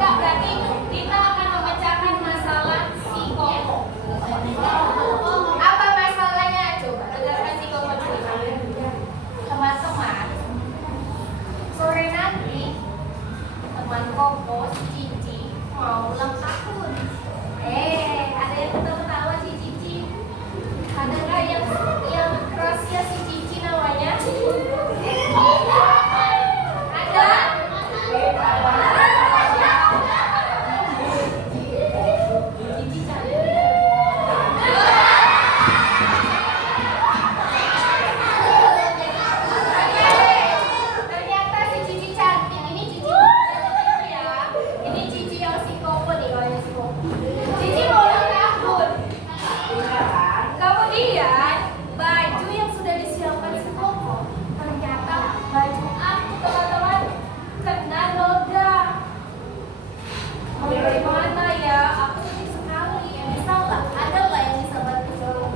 Enggak, berarti kita akan memecahkan masalah si Koko. Apa masalahnya? Coba dengarkan si Koko cerita. Teman-teman, sore nanti teman Koko, si Cici, mau ulang tahun. Ada yang ketawa-tawa si Cici. Ada nggak yang rahasia si Cici namanya? Ada? Cici cantik. Ternyata si Cici cantik. Ini Cici ya. Ini Cici yang si Koko nih, kalau yang si Koko. Cici mau ulang tahun. Kemudian baju yang sudah disiapkan si Koko, ternyata baju aku, teman-teman, kena noda. Mau dari mana ya? Aku sedih sekali. Bisa nggak? Ada nggak yang bisa bantu saya?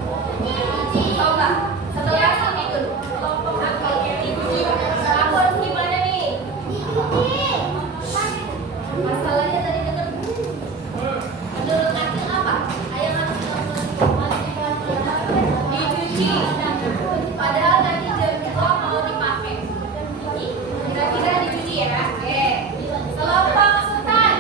Coba setelah ini dulu. Aku harus gimana nih? Masalahnya tadi denger. Menurut Akil apa? Ayah harus dicuci. Padahal nanti jam 2 mau dipakai. Kira-kira dicuci ya? Oke. Kelompok Sultan.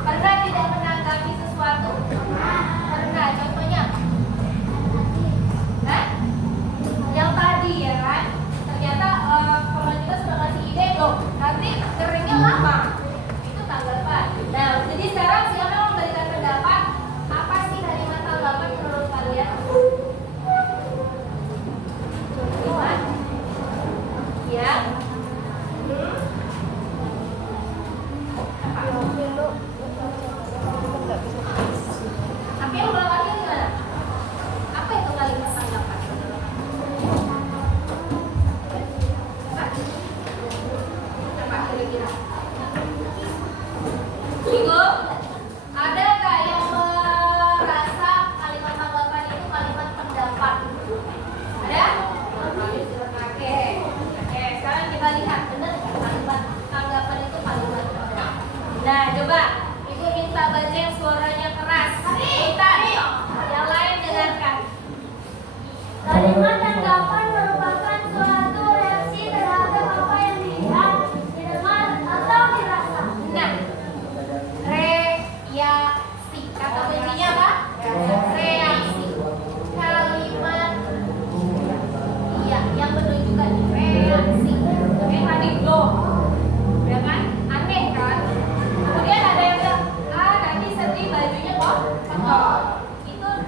Pernah tidak menanggapi sesuatu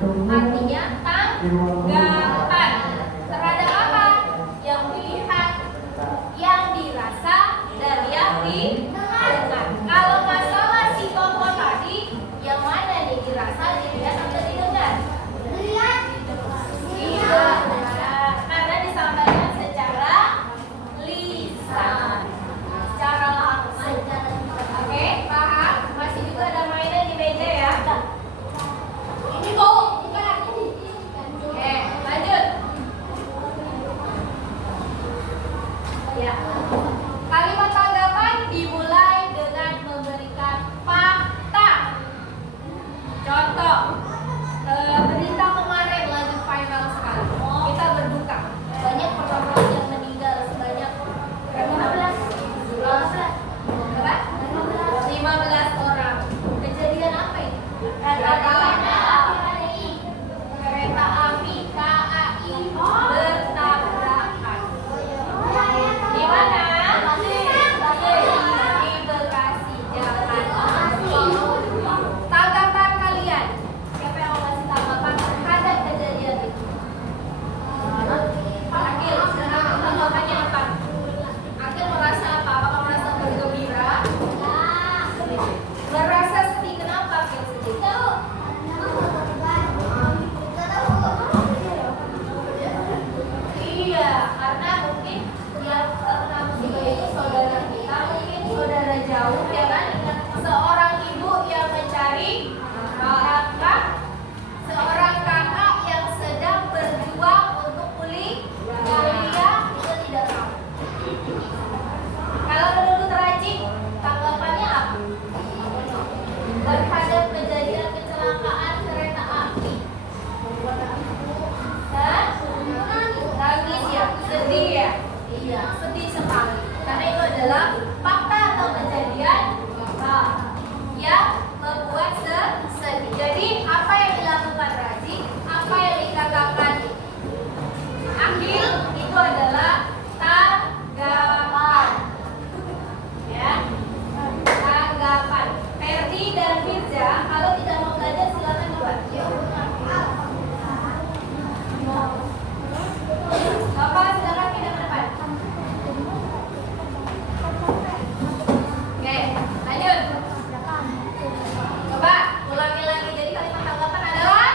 artinya tanggapan terhadap apa? Yang dilihat, yang dirasa, dan yang didengar. Kalau masalah si Koko tadi, yang mana nih dirasa, dilihat, atau didengar? Iya, karena disampaikan secara lisan, secara langsung. Oke, paham? Masih juga ada mainan di meja ya. Ini kok bukan ini. Oke, lanjut. Ya. Kalimat tanggapan dimulai dengan memberikan fakta. Contoh, berita kemarin lagi final sekali. Kita berduka. Banyak perawat yang meninggal sebanyak berapa? 15 orang. Kejadian apa ini? Kereta api KAI bertabrakan. Di mana? Di Bekasi, Jakarta. Tanggapan kalian? Siapa yang mau kasih tanggapan terhadap kejadian itu? Akil, silakan tanggapannya apa? Akil merasa apa? Apakah merasa bergembira? Merasa sedih. Kenapa Akil sedih? Iya, karena mungkin yang terkena musibah itu saudara kita, mungkin saudara jauh, ya kan? Seorang ibu yang mencari kakak, seorang kakak yang sedang berjuang untuk kuliah, itu tidak tahu. Kalau menurut Rajik, tanggapannya apa? Terhadap kejadian kecelakaan kereta api. Hah? Nangis ya? Sedih ya? Iya, sedih sekali. Karena itu adalah fakta atau kejadian yang membuat sedih. Jadi apa yang dilakukan Raji? Apa yang dikatakan Akil itu adalah tanggapan. Ya, tanggapan. Ferdi dan Firza, kalau tidak mau belajar silakan buat. Bapak silakan pindah ke depan. Oke, lanjut. Coba ulangi lagi. Jadi kalimat tanggapan adalah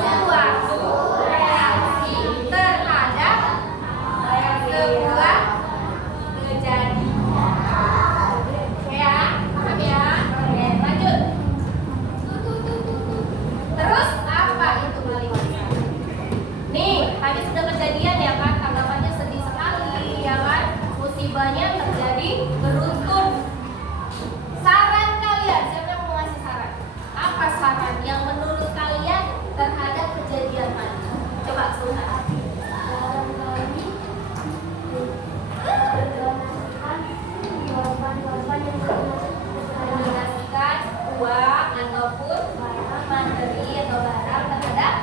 suatu reaksi terhadap sebuah kejadian. Oke ya, paham ya? Oke, lanjut. Terus apa itu kalimatnya? Nih, tadi sudah kejadian ya kan, tanggapannya sedih sekali ya kan, musibahnya terjadi beruntun. Saran kalian, siapa yang mau ngasih saran? Apa saran yang menurut kalian terhadap kejadian tadi? Coba Sultan. Mendonasikan uang ataupun materi atau barang terhadap.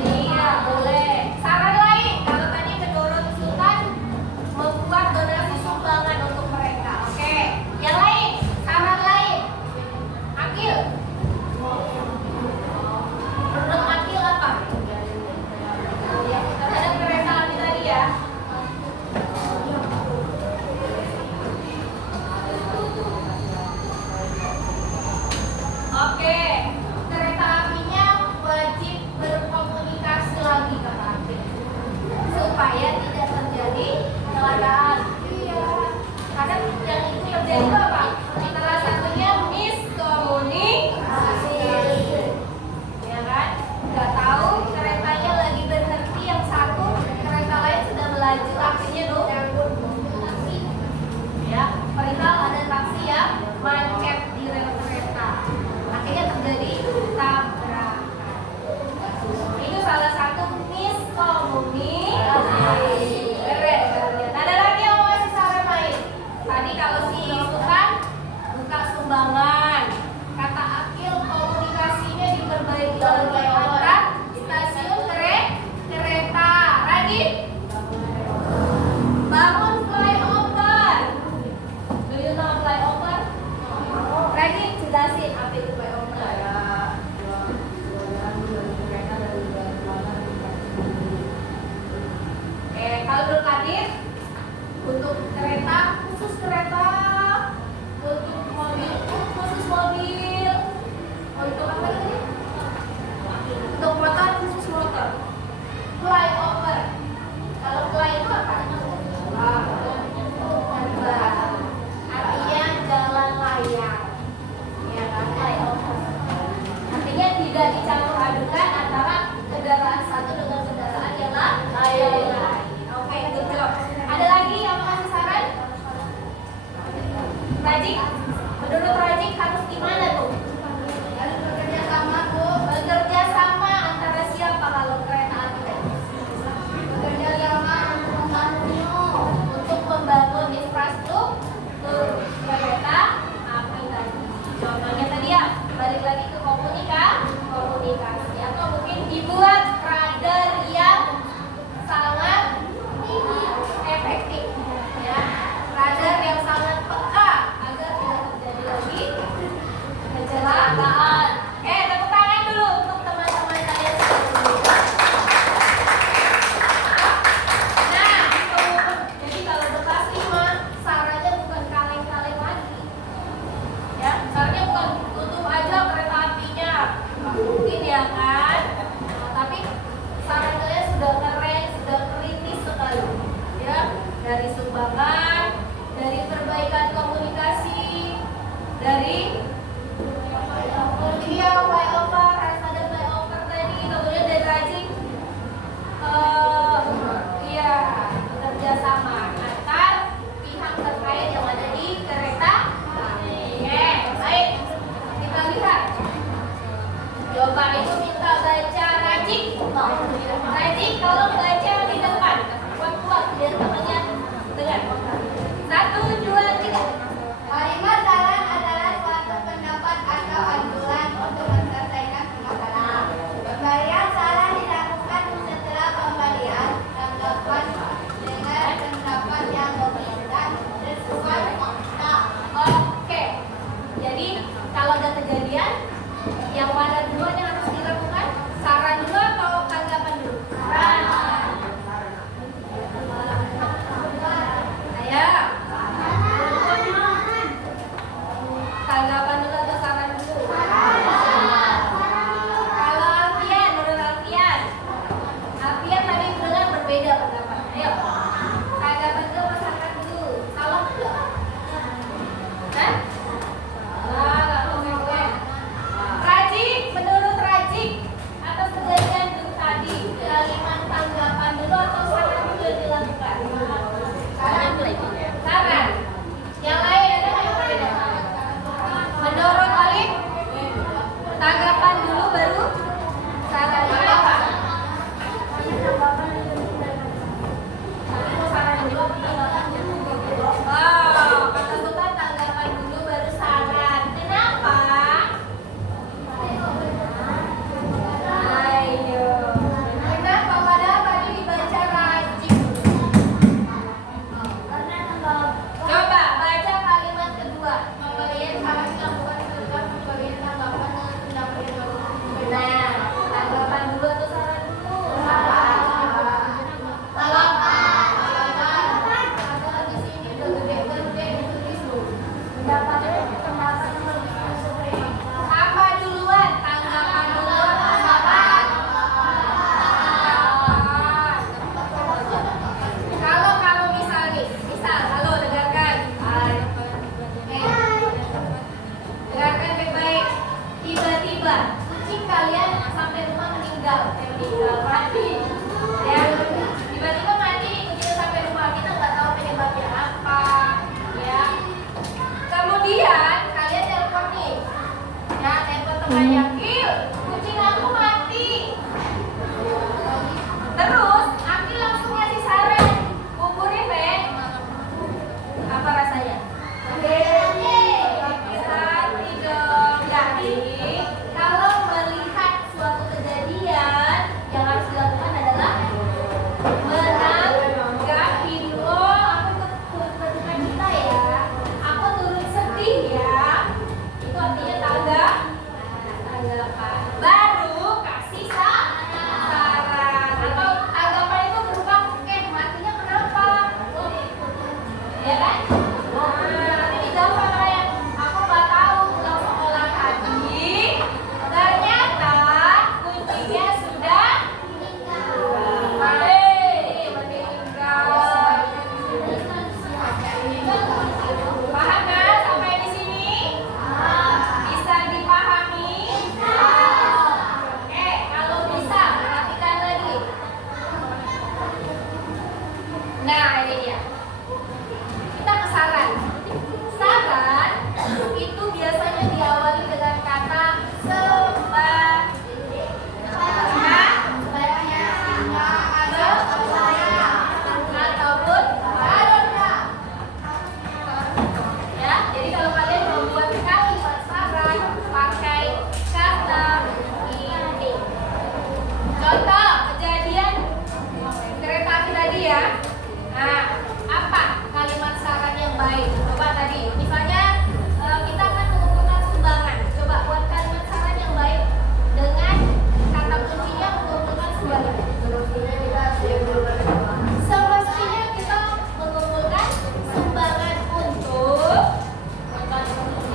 Iya, boleh. Saran lain, kalau tadi menurut Sultan membuat donasi sumbangan untuk mereka. Oke. Yang lain, saran lain. Akil. Menurut Akil apa? Ya, terhadap kereta api tadi ya. Oke, kereta apinya wajib berkomunikasi lagi ke kami supaya tidak terjadi kecelakaan. Iya. Karena yang itu terjadi itu apa? Salah satunya miskomunikasi. Ya kan? Nggak tahu keretanya lagi berhenti, yang satu kereta lain sudah melaju, akhirnya ya, perihal ada taksi yang macet di rel kereta. Akhirnya terjadi tabrakan. Itu salah satu miskomunikasi. Keren kalian. Ada lagi Menurut Rajik harus gimana tuh? Harus bekerja sama, Bu. Bekerja sama antara siapa kalau kereta api? Bekerja sama Untuk membangun infrastruktur kereta api tadi. Contohnya tadi ya, balik lagi ke komunikasi atau mungkin dibuat radar yang sangat efektif ya, radar yang sangat peka agar tidak terjadi lagi kecelakaan. Tepuk tangan dulu untuk teman-teman kalian semua. Nah, jadi kalau bekas 5, sarannya bukan kaleng-kaleng lagi. Ya, sarannya bukan tutup aja kereta apinya. Mungkin ya kan? Nah, tapi saran kalian sudah keren, sudah kritis sekali. Ya, dari sumbangan, dari perbaikan komunikasi, dari flyover, harus ada flyover tadi, kemudian dari Rajik iya, bekerja sama antar pihak terkait yang ada di kereta api. Baik, kita lihat. Jawaban itu minta baca Rajik. Rajik, tolong baca di depan. Kuat-kuat biar temannya dengar. 1, 2, 3. Kalimat saran adalah suatu pendapat atau anjuran untuk menyelesaikan masalah. Pemberian saran dilakukan setelah pemberian tanggapan dengan pendapat yang dominan sesuai fakta. Oke. Jadi kalau ada kejadian, yang mana duluan yang harus dilakukan? Saran dulu atau tanggapan dulu? Saran. Ayo. Tanggapan dulu atau saran dulu? Kalau Alfian, menurut Alfian tadi dengan berbeda pendapat. Ayo. Tanggapan dulu atau saran dulu? Salah dulu. Hah? Rajik, menurut Rajik atas kejadian dulu tadi, kalimat tanggapan dulu atau saran dulu yang dilakukan? Saran. Yang lain ada nggak yang berbeda?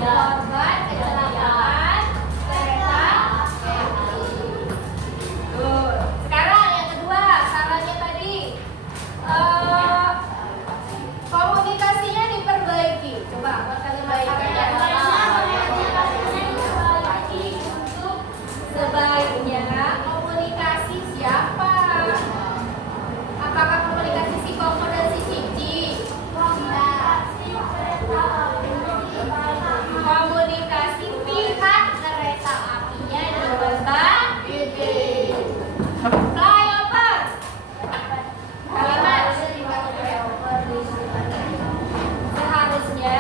korban kecelakaan kereta api. Tuh. Sekarang yang kedua, sarannya tadi komunikasinya diperbaiki. Coba buat kalimat sarannya. Sebaiknya komunikasi siapa? Apakah komunikasi si Koko dan si Cici? Komunikasi pihak kereta apinya diperbaiki. Flyover. Kalimat seharusnya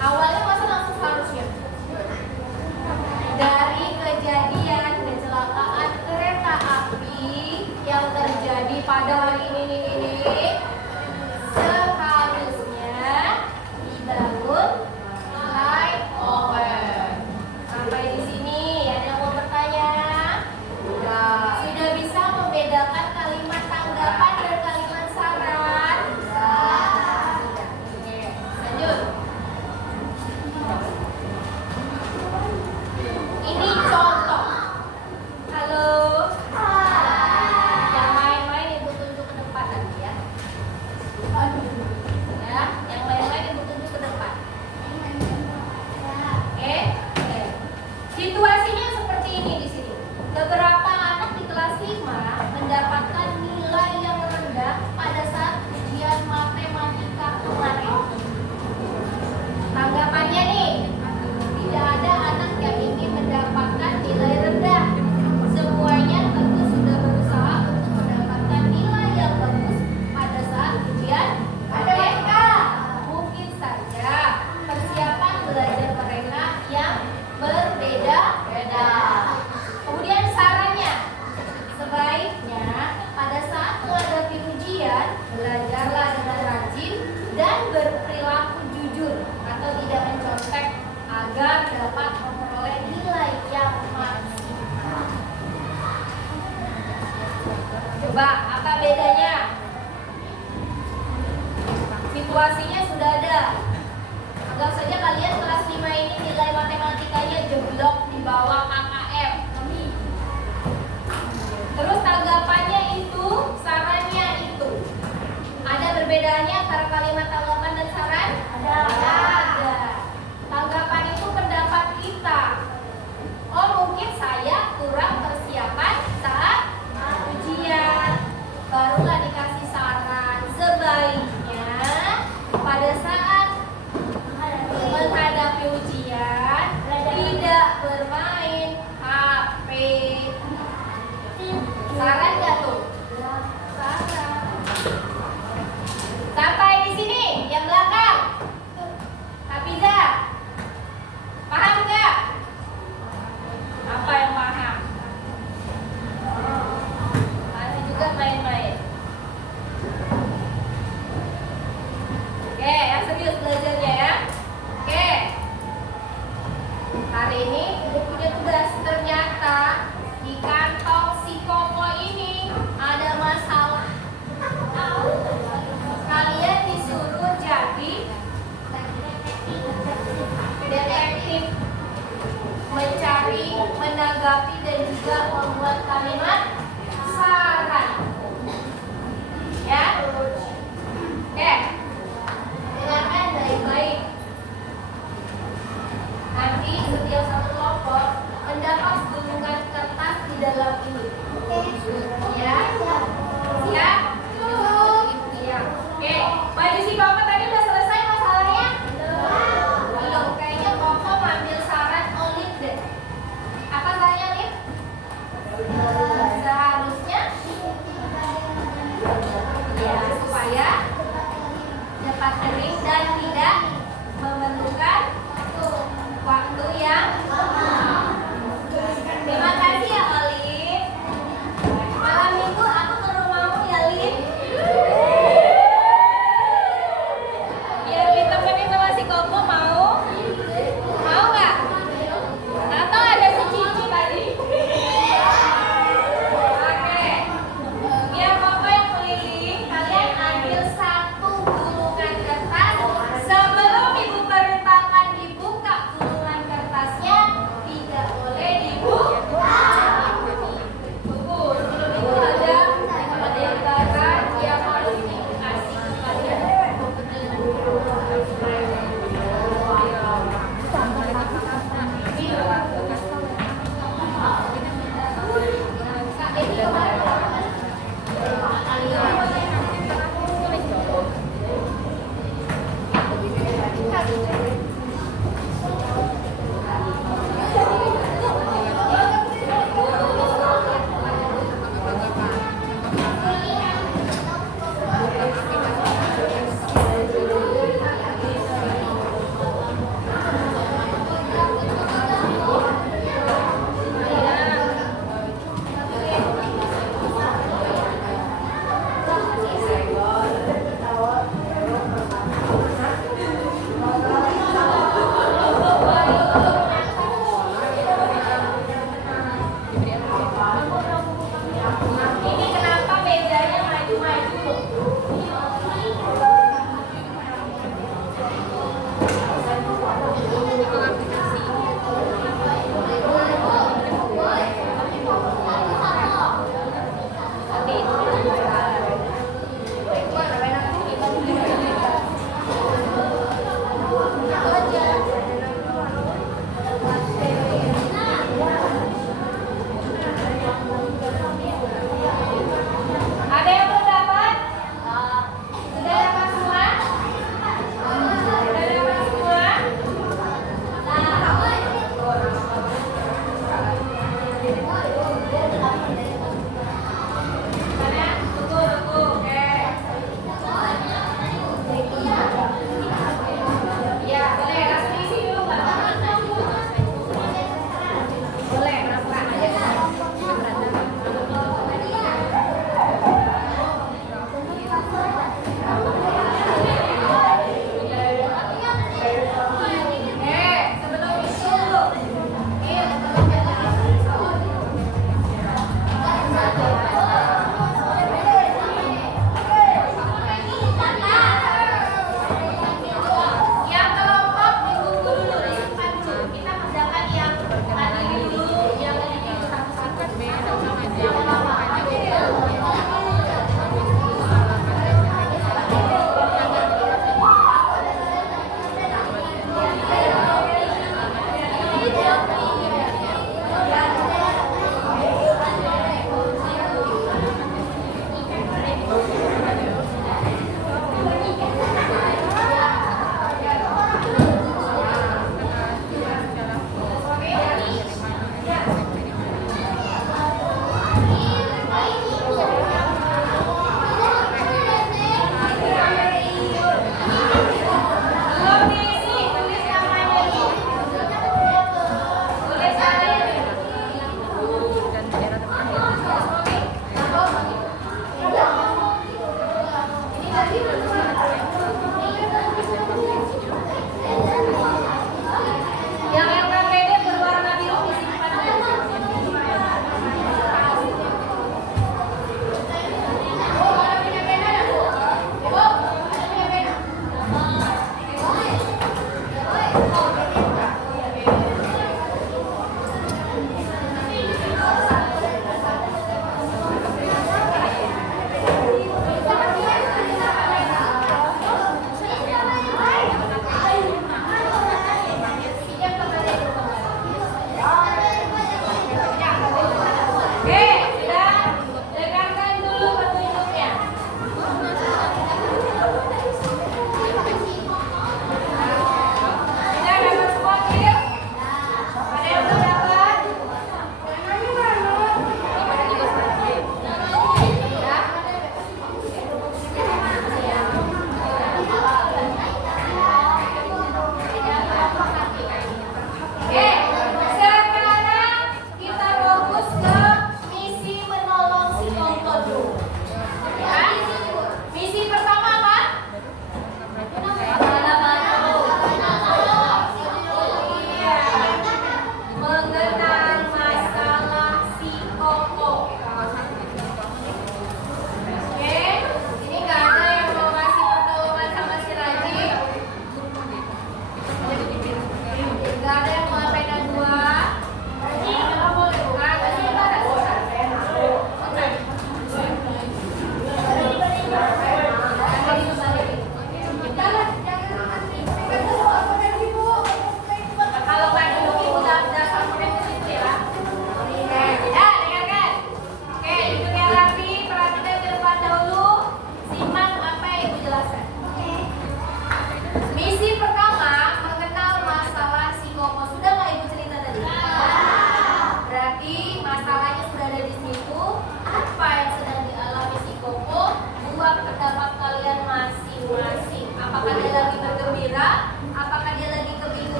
awalnya masa langsung seharusnya. Dari kejadian kecelakaan kereta api yang terjadi pada hari ini, seharusnya dibangun flyover. Sampai di sini ada yang mau bertanya? Sudah bisa membedakan kalimat tanggapan dan kalimat saran? Oke, lanjut. Ini contoh. Halo. Yang main-main ibu tunjuk ke depan nanti ya. Ya, yang main-main ibu tunjuk ke depan. Oke. Oke. Situasinya seperti ini di sini. Beberapa anak di kelas 5 mendapatkan nilai yang rendah pada saat ujian matematika kemarin. Tanggapannya nih, tidak ada anak yang ingin mendapatkan nilai rendah. Semuanya tentu sudah berusaha untuk mendapatkan nilai yang bagus pada saat ujian matematika. Mungkin saja persiapan belajar mereka yang berbeda-beda. Kemudian sarannya, sebaiknya pada saat menghadapi ujian, belajarlah dengan rajin dan berperilaku jujur atau tidak mencontek agar dapat memperoleh nilai yang maksimal. Coba, apa bedanya? Situasinya sudah ada. Anggap saja kalian kelas 5 ini nilai matematikanya jeblok di bawah KKM. Terus tanggapannya itu, sarannya itu. Ada perbedaannya antara kalimat tanggapan dan saran? Ada. Tanggapan itu pendapat kita. Oh, mungkin saya kurang persiapan saat ujian. Barulah dikasih saran. Sebaiknya pada saat menghadapi ujian tidak bermain HP. Saran nggak tuh? Saran. Sampai di sini, yang belakang. Hafiza, paham nggak? Apa yang paham? Masih juga main-main. Oke, yang serius belajarnya ya. Oke. Hari ini ibu punya tugas. Ternyata di kantong si Koko ini ada masalah. Kalian disuruh jadi detektif, mencari, menanggapi dan juga membuat kalimat saran. Ya? Oke. Dengarkan baik-baik. Nanti setiap satu kelompok mendapat gunungan kertas di dalam ini. Ya? Siap? Siap. Oke. Baju si Koko tadi udah selesai masalahnya? Belum. Kayaknya Koko ngambil saran Olip deh. Apa sarannya Olip? Seharusnya ya, supaya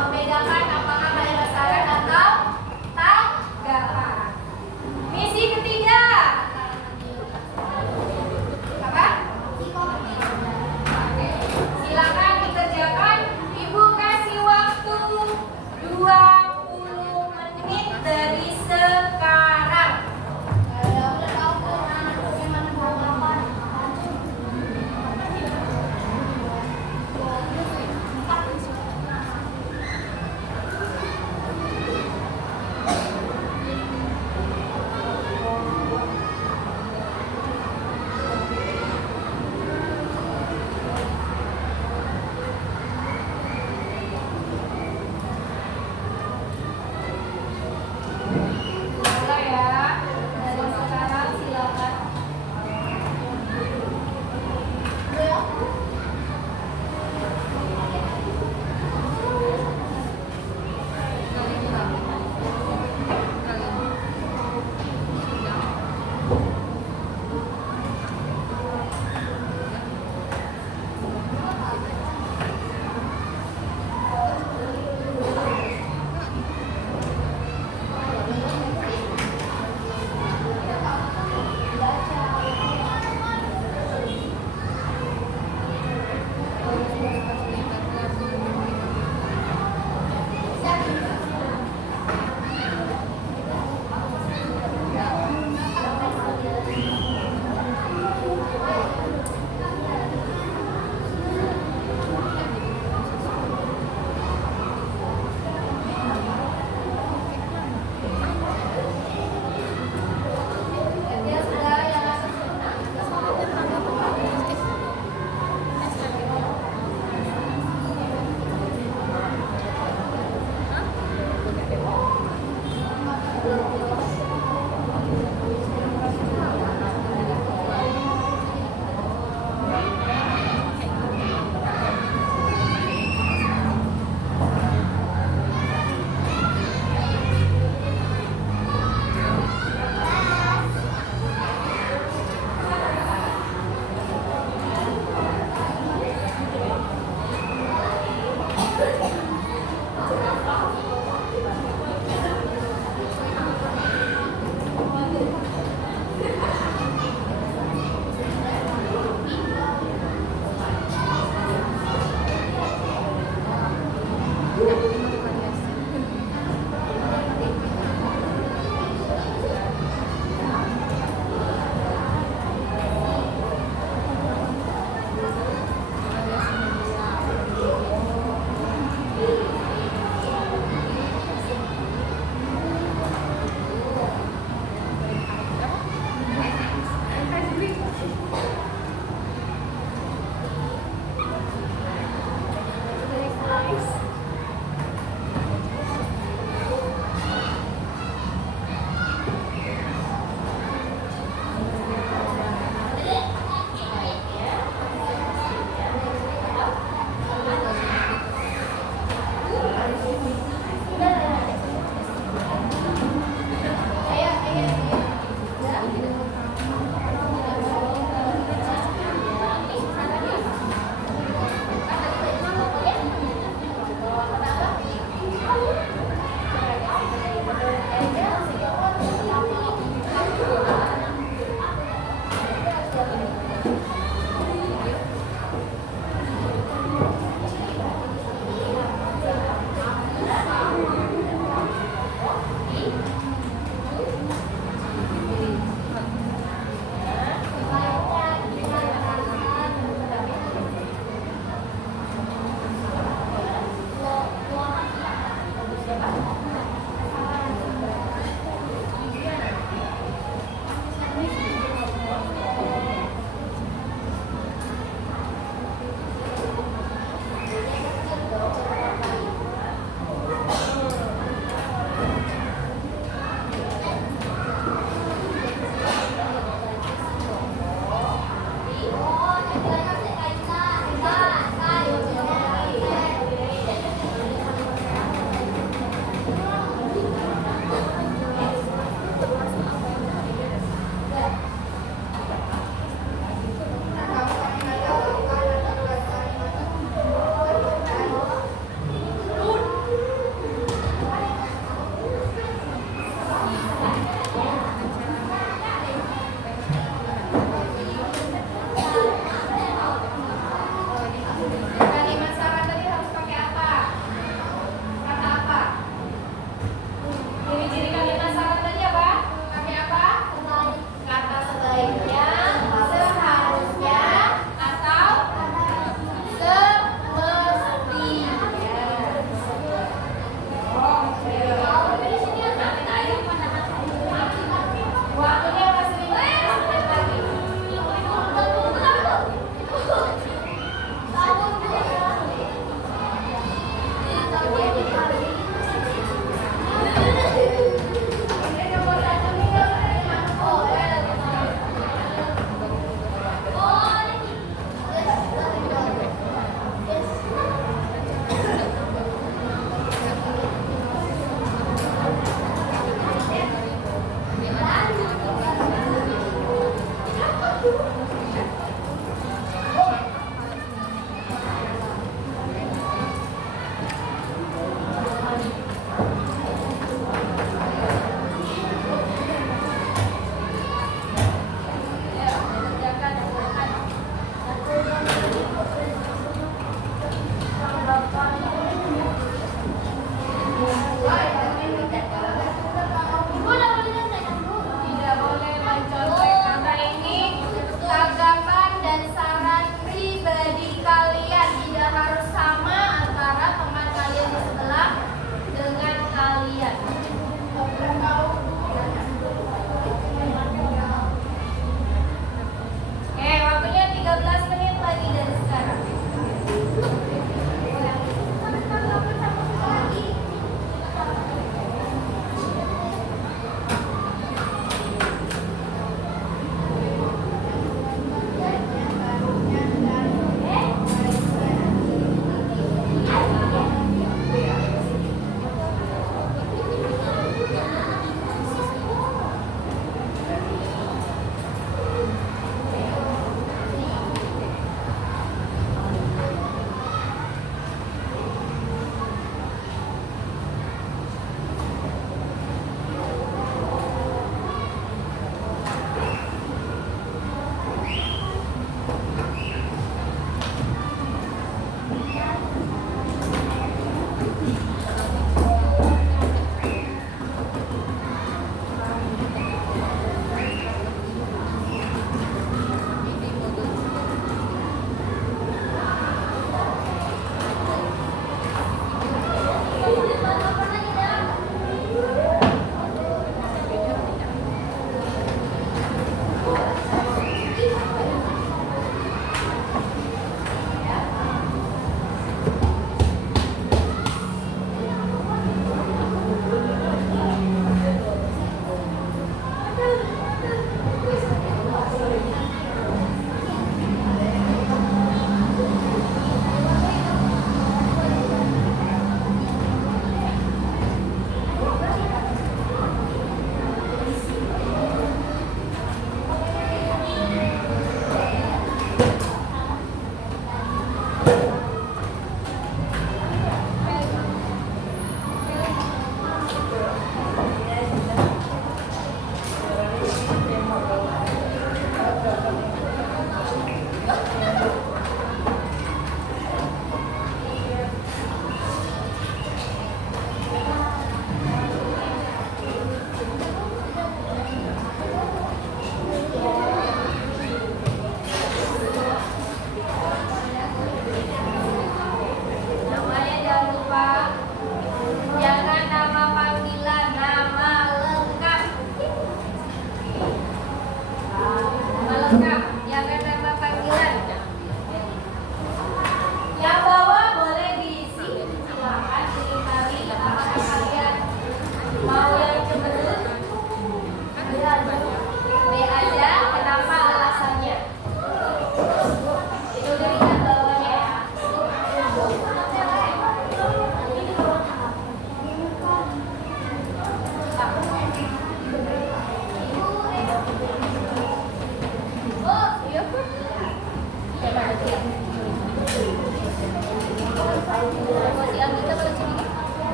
Membedakan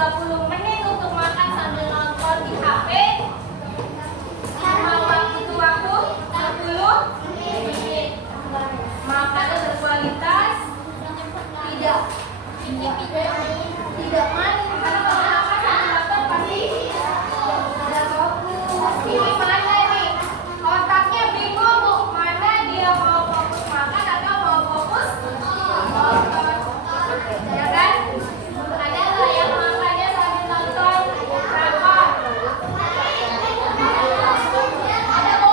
30 menit untuk makan sambil nonton di HP. Waktu 10 menit. Makanan berkualitas, tidak manis, karena kalau makan sambil nonton pasti tidak fokus. Ini mana nih? Otaknya bingung Bu, mana dia mau fokus makan atau mau fokus nonton? Ya kan? Ada nggak yang makannya sambil nonton drakor? Ada Bu.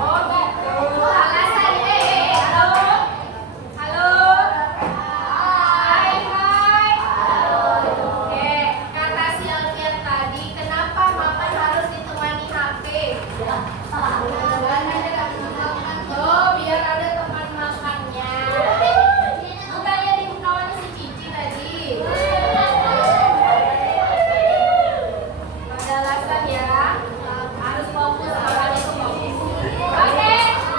Oh gitu. Alasan halo. Halo. Hai hai. Oke, kata si Alfian tadi, kenapa makan harus ditemani HP? Oh, biar ada teman makannya. Bukannya di kawannya si Cici tadi. Ada alasan ya, harus fokus makan itu fokus. Oke,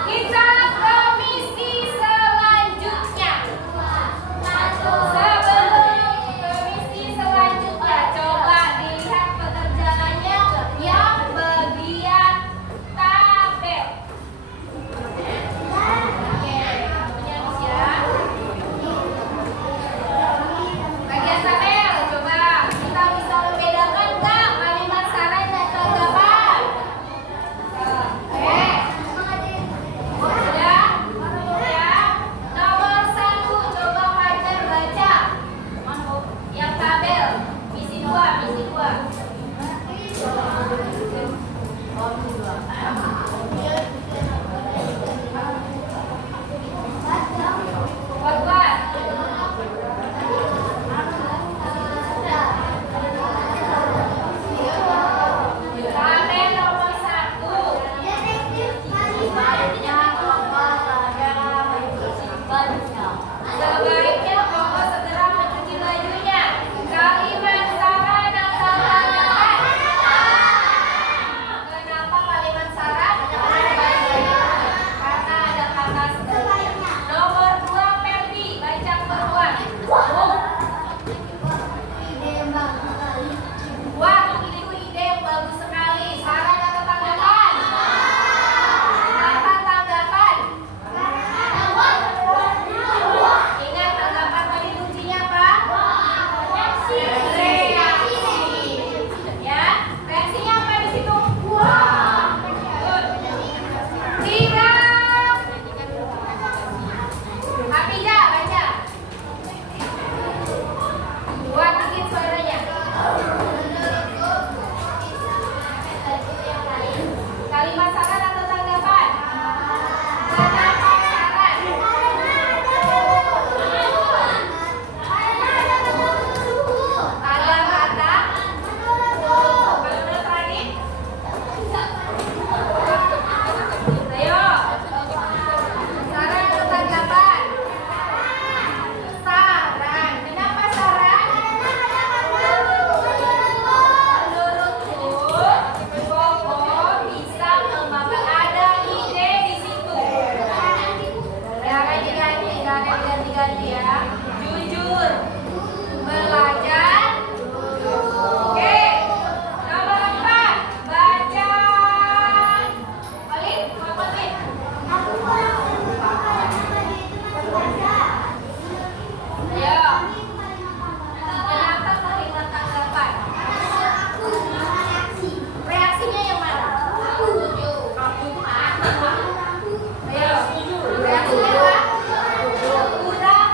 kita ke misi selanjutnya. Sebelum ke misi selanjutnya, coba dilihat pekerjaannya yang bagian tabel. Oke, punya Miss ya. Bagian tabel, coba kita bisa membedakan nggak kalimat saran dan tanggapan? Sudah? Ya. Nomor 1, coba Fajar baca. Yang tabel, misi 2, misi 2. Buat. Tabel nomor 1. Sebaiknya Koko segera mencuci bajunya. Kalimat saran atau tanggapan? Kenapa kalimat saran? Karena ada kata sebaliknya. Nomor 2, Ferdi, baca keperluan. Wah, itu ide yang bagus sekali. Saran atau tanggapan? Kenapa tanggapan? Ingat tanggapan tadi kuncinya apa? Reaksi. Ya, reaksinya apa di situ? Good. Tiram. Hafizah, baca. Buat dikit suaranya. Kalimat saran atau tanggapan? Kenapa saran? Ada kata? Kalau menurut Radit? Ayo. Saran atau tanggapan? Saran. Kenapa saran? Menurutku, Koko bisa mengembangkan, ada ide di situ. Jangan diganti ya. Jujur. Belajar. Oke. Nomor 4, baca. Olin, apa Olin? Ayo. Kenapa kalimat tanggapan? Reaksinya yang mana? Aku tuh Ayo. Reaksinya apa? Kurang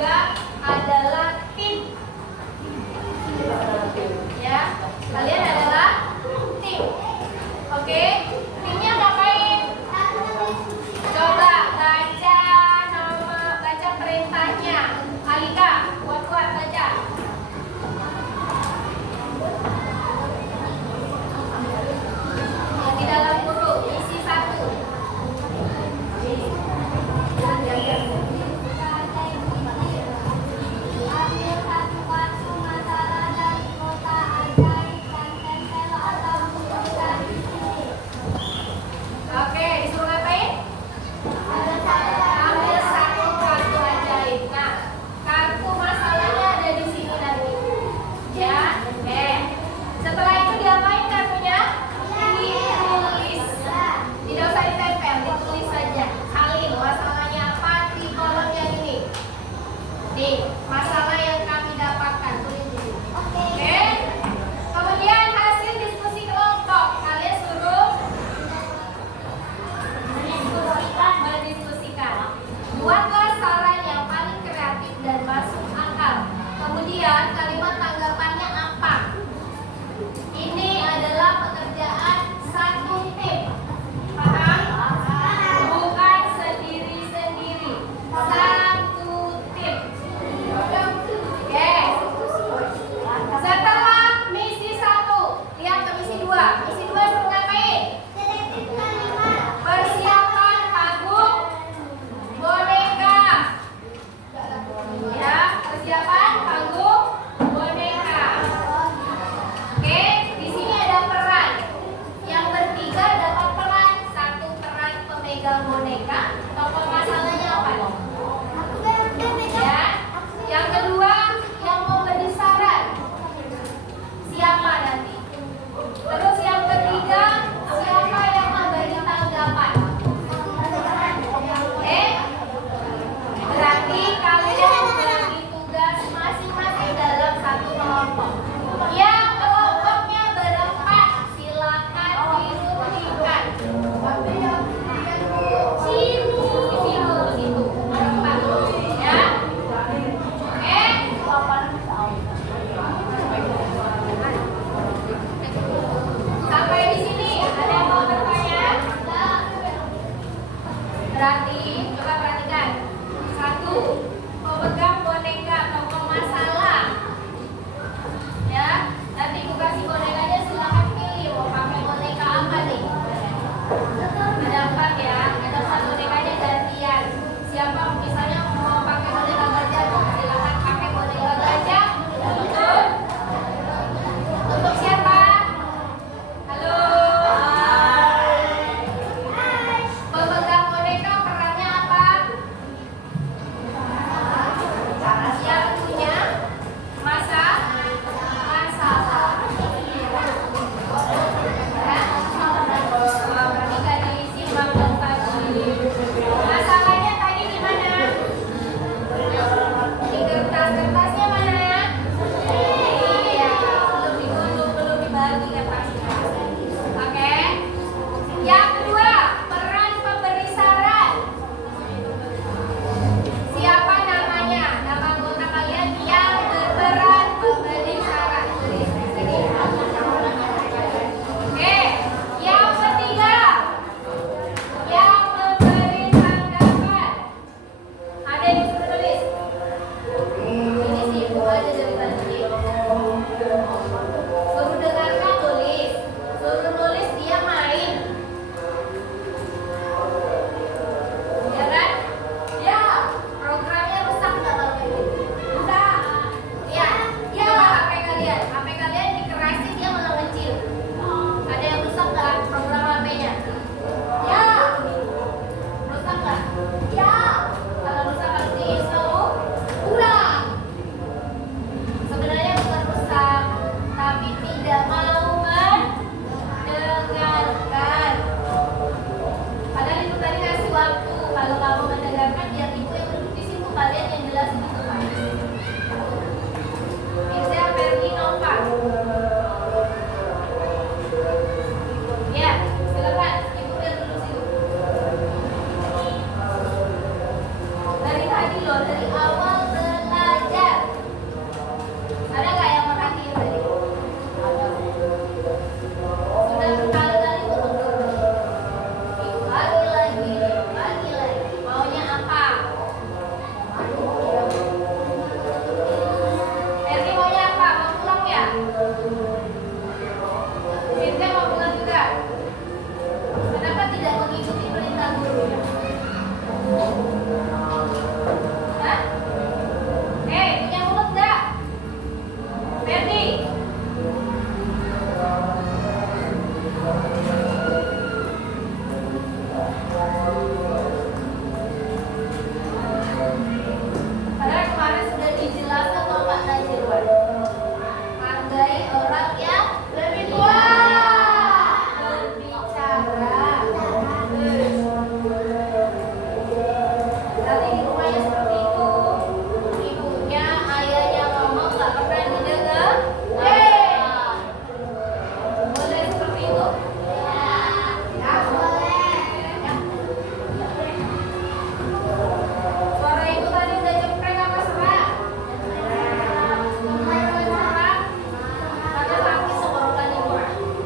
ketiga adalah tim. Ya, kalian adalah tim. Oke, timnya ngapain? Coba baca perintahnya. Alika, kuat-kuat baca. Di dalam huruf isi 1. Ambil satu kartu masalah dari kota ajaib dan tempel atau tuliskan di sini. Oke, disuruh ngapain? Ambil satu kartu ajaib. Nah, kartu masalahnya ada di sini nanti. Ya, oke. Setelah itu diapain kartunya? Ditulis. Tidak usah ditempel, ditulis saja. Salin masalahnya apa di kolom yang ini. Nih, masalah yang kami dapatkan tulis di sini. Oke. Kemudian hasil diskusi kelompok. Kalian suruh mendiskusikan. Buatlah saran yang paling kreatif dan masuk akal. Kemudian kalimat tanggapannya apa? Ini adalah pekerjaan satu tim. Paham? Bukan sendiri-sendiri. Satu tim. Oke. Setelah misi 1, lihat ke misi 2. Misi 2 suruh ngapain? Persiapan panggung boneka. Ya, persiapan panggung boneka. Oke, di sini ada peran. Yang bertiga dapat peran. Satu peran pemegang boneka. Tokoh masalahnya apa? Ya. Yang kedua yang memberi saran. Siapa nanti? Terus yang ketiga siapa yang memberi tanggapan? Berarti kalian membagi tugas masing-masing dalam satu kelompok. Yang kelompoknya berempat, silakan dirundingkan. Di situ, berempat. Ya. Sampai di sini ada yang mau bertanya? Berarti coba perhatikan. 1, pemegang boneka tokoh masalah. Ya, nanti aku kasih bonekanya, silakan pilih mau pakai boneka apa nih. Ada 4 ya, ada 4 bonekanya gantian. Siapa misalnya mau pakai boneka gajah, silakan pakai boneka gajah. Untuk siapa? Halo. Pemegang boneka perannya apa? Yang punya masalah. Berarti kan disimak dong tadi. Masalahnya tadi di mana? Di kertas-kertasnya mana? Iya, belum digunduh, belum dibagi kertasnya. Oke. Yang kedua, peran pemberi saran. Siapa namanya? Nama anggota kalian yang berperan memberi saran. Tulis di sini. Oke. Yang ketiga, yang memberi tanggapan. Ada yang disuruh tulis. Ini sih, buka aja dari tadi. Suruh dengarkan tulis. Suruh nulis dia main. Ya kan? Ya, programnya rusak nggak kalau kayak gitu? Rusak. Ya, coba HP kalian. HP kalian dikerasin dia malah kecil. Ada yang rusak nggak program HP-nya? Ya. Rusak nggak? Ya. Kalau rusak harus diinstal ulang. Sebenarnya bukan rusak, tapi tidak mau mendengarkan. Padahal ibu tadi kasih waktu. Kalau kamu mendengarkan, biar ibu yang duduk di situ, kalian yang jelasin itu kan. Bisa Ferdi Nova. Ya, silakan ibu yang duduk situ. Dari tadi loh, dari awal Padahal kemarin sudah dijelaskan sama Pak Najirwan. Hargai orang yang lebih tua. Berbicara. Nanti di rumahnya seperti itu. Ibunya, ayahnya ngomong nggak pernah didengar. Boleh seperti itu? Ya, boleh. Suara ibu tadi udah jeprek apa serak? Serak. Karena kaki tenggorokan ibu.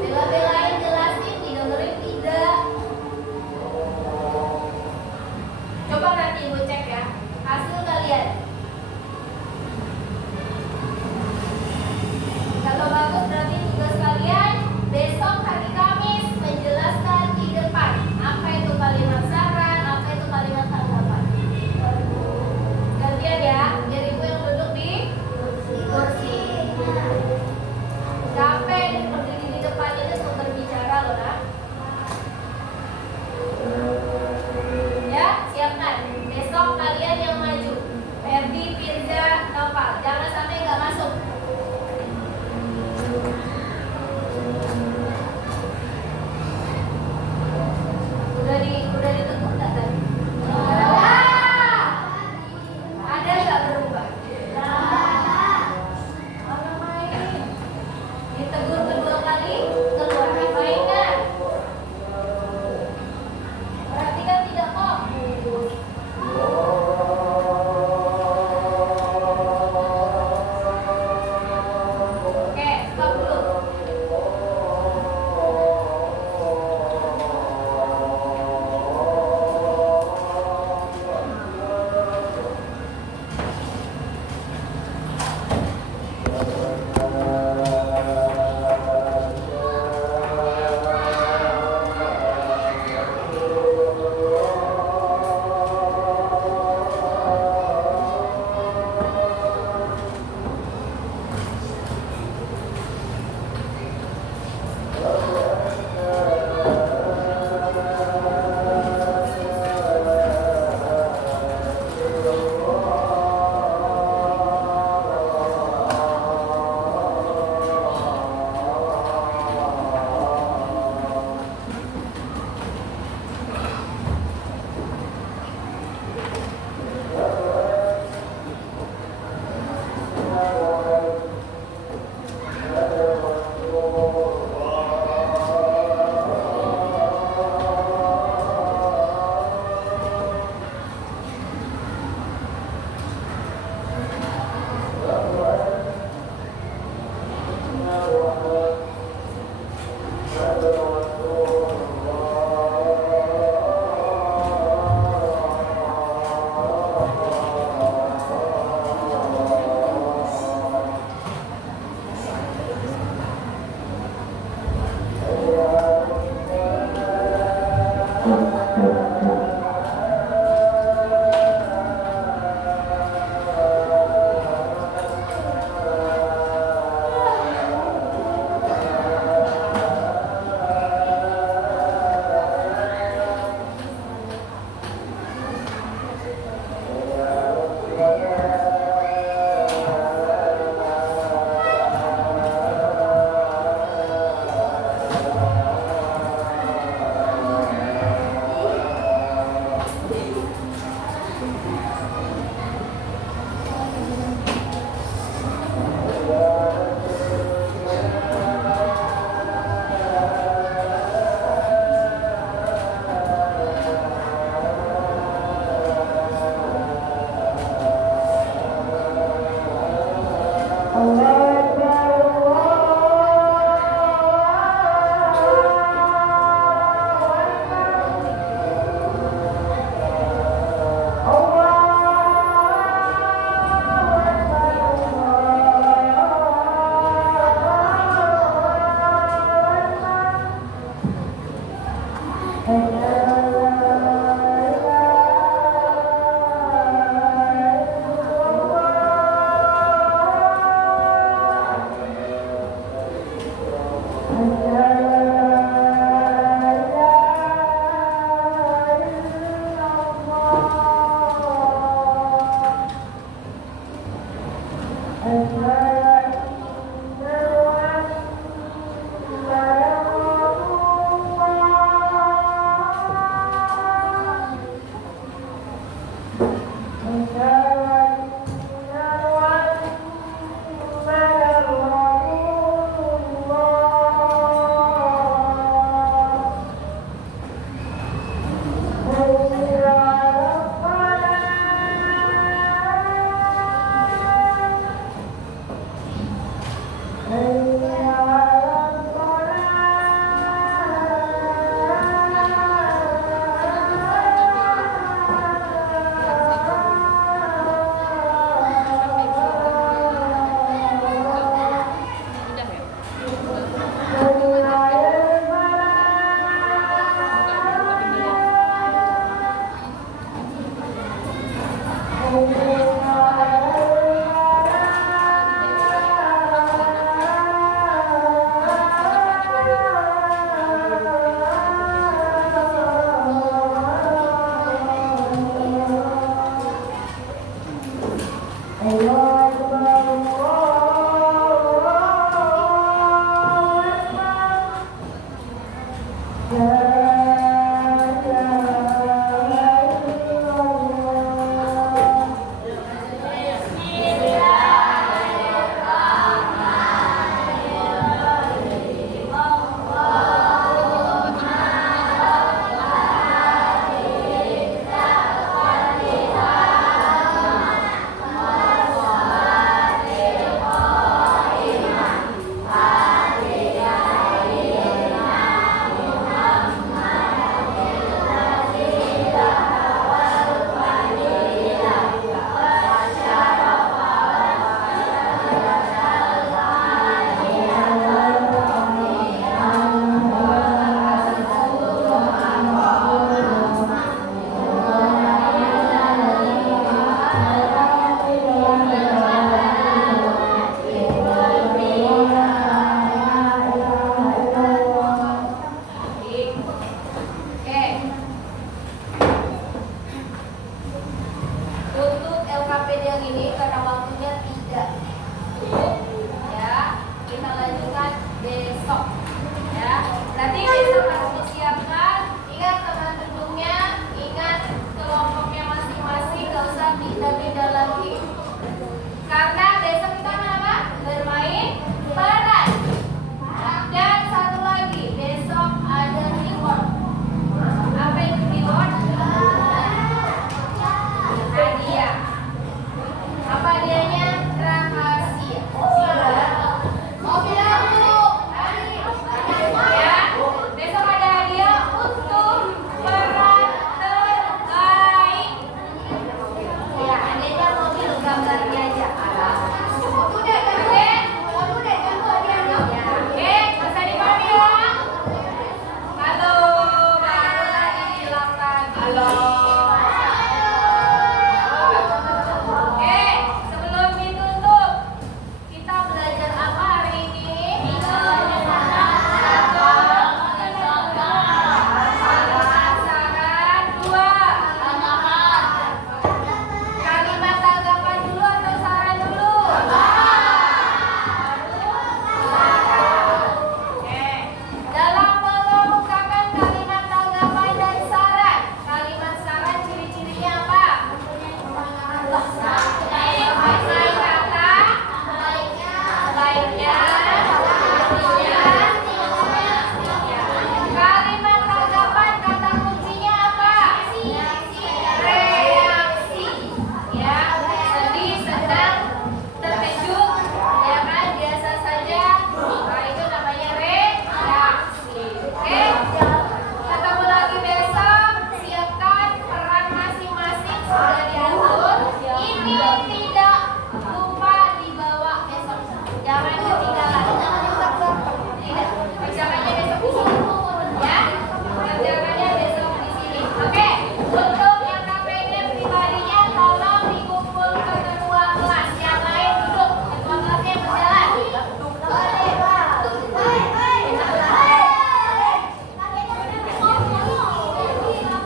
Bela-belain jelasin, didengerin tidak. Coba nanti ibu cek ya hasil kalian. Kalau bagus berarti tugas kalian besok hari Kamis menjelaskan di depan apa itu kalimat saran, apa itu kalimat tanggapan. Gantian ya, biar ibu yang duduk di kursi. Capek nih berdiri di depan ini untuk berbicara loh nak. Ya, siapkan. Besok kalian yang maju. Ferdi, Firza, Nopal. Jangan sampai nggak masuk. Udah ditutup nggak tadi? Ada nggak berubah? Mana main? Ditegur kedua kali, keluar main kan? Berarti kan tidak fokus. Oke, stop dulu.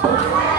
Waalaikumsalam.